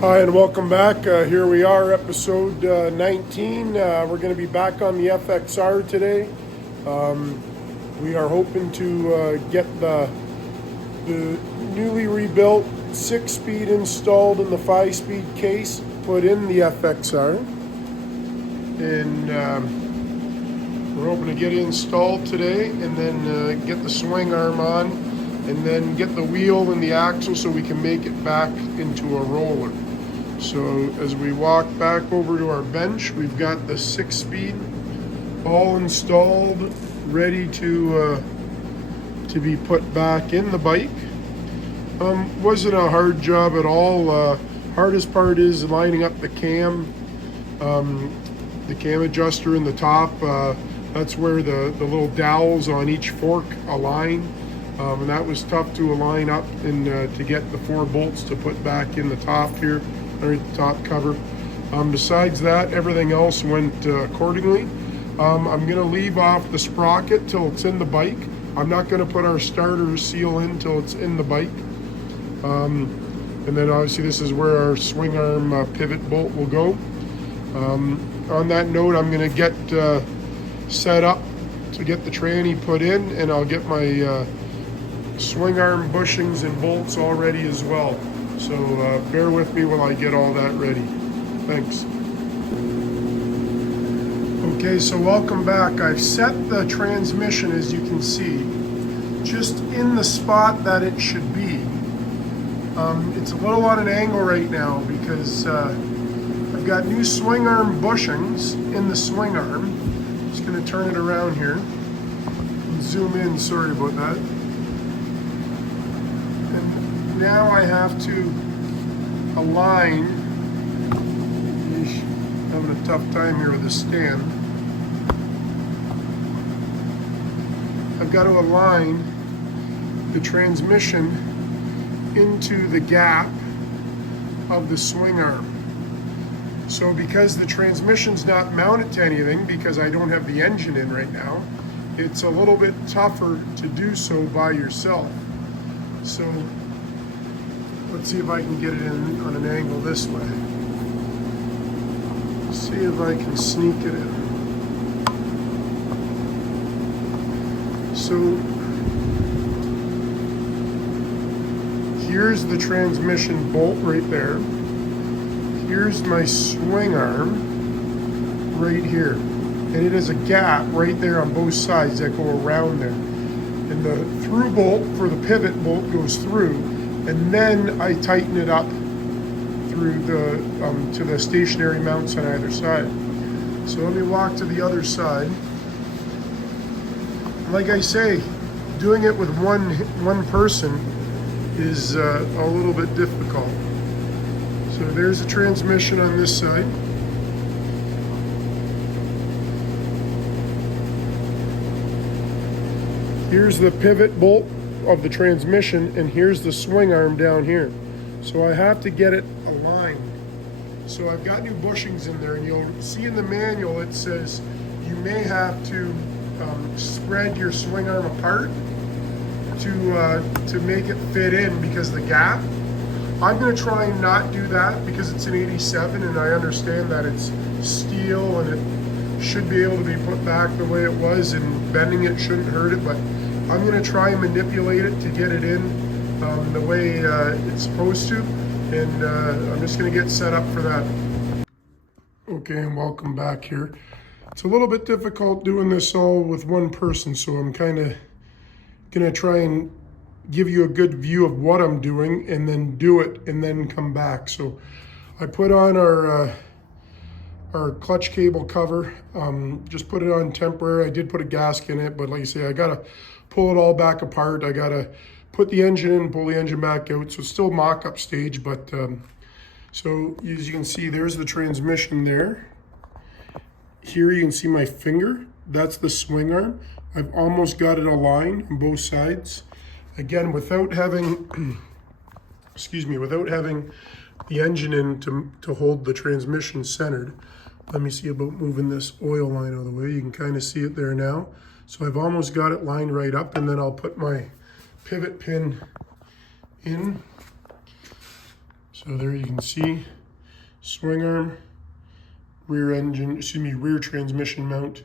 Hi, and welcome back. Here we are, episode 19. We're going to be back on the FXR today. We are hoping to get the newly rebuilt 6-speed installed in the 5-speed case put in the FXR. And we're hoping to get it installed today and then get the swing arm on and then get the wheel and the axle so we can make it back into a roller. So as we walk back over to our bench, we've got the 6-speed all installed, ready to be put back in the bike. Wasn't a hard job at all. Hardest part is lining up the cam adjuster in the top. That's where the little dowels on each fork align. And that was tough to align up and to get the 4 bolts to put back in the top here, or the top cover. Besides that, everything else went accordingly. I'm going to leave off the sprocket till it's in the bike. I'm not going to put our starter seal in till it's in the bike. And then obviously this is where our swing arm pivot bolt will go. On that note, I'm going to get set up to get the tranny put in, and I'll get my swing arm bushings and bolts all ready as well. So bear with me while I get all that ready. Thanks. Okay, so welcome back. I've set the transmission, as you can see, just in the spot that it should be. It's a little on an angle right now because I've got new swing arm bushings in the swing arm. Just going to turn it around here and zoom in. Sorry about that. And now I have to align. Having a tough time here with the stand. I've got to align the transmission into the gap of the swing arm. So because the transmission's not mounted to anything, because I don't have the engine in right now, it's a little bit tougher to do so by yourself. So let's see if I can get it in on an angle this way. See if I can sneak it in. So here's the transmission bolt right there. Here's my swing arm right here. And it has a gap right there on both sides that go around there. And the through bolt for the pivot bolt goes through, and then I tighten it up through the to the stationary mounts on either side. So let me walk to the other side. Like I say, doing it with one person is a little bit difficult. So there's the transmission on this side. Here's the pivot bolt of the transmission, and here's the swing arm down here. So I have to get it aligned. So I've got new bushings in there, and you'll see in the manual it says you may have to spread your swing arm apart to make it fit in because of the gap. I'm going to try and not do that because it's an 87 and I understand that it's steel and it should be able to be put back the way it was, and bending it shouldn't hurt it, but I'm going to try and manipulate it to get it in the way it's supposed to, and I'm just going to get set up for that. Okay, and welcome back here. It's a little bit difficult doing this all with one person, so I'm kind of going to try and give you a good view of what I'm doing and then do it and then come back. So I put on our clutch cable cover, just put it on temporary. I did put a gasket in it, but like I say, I gotta pull it all back apart. I gotta put the engine in, pull the engine back out. So it's still mock-up stage, but so as you can see, there's the transmission there. Here you can see my finger. That's the swing arm. I've almost got it aligned on both sides. Again, without having, without having the engine in to hold the transmission centered. Let me see about moving this oil line out of the way. You can kind of see it there now. So I've almost got it lined right up, and then I'll put my pivot pin in. So there you can see swing arm, rear transmission mount.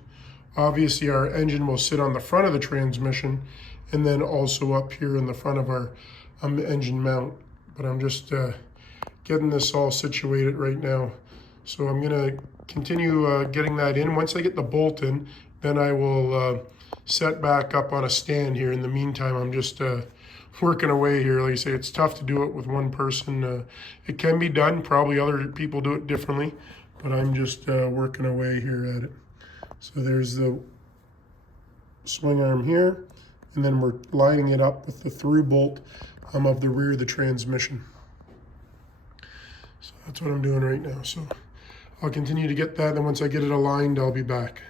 Obviously our engine will sit on the front of the transmission and then also up here in the front of our engine mount. But I'm just getting this all situated right now. So I'm gonna continue getting that in. Once I get the bolt in, then I will set back up on a stand here. In the meantime, I'm just working away here. Like I say, it's tough to do it with one person. It can be done, probably other people do it differently, but I'm just working away here at it. So there's the swing arm here, and then we're lining it up with the through bolt of the rear of the transmission. So that's what I'm doing right now. So I'll continue to get that, and once I get it aligned, I'll be back.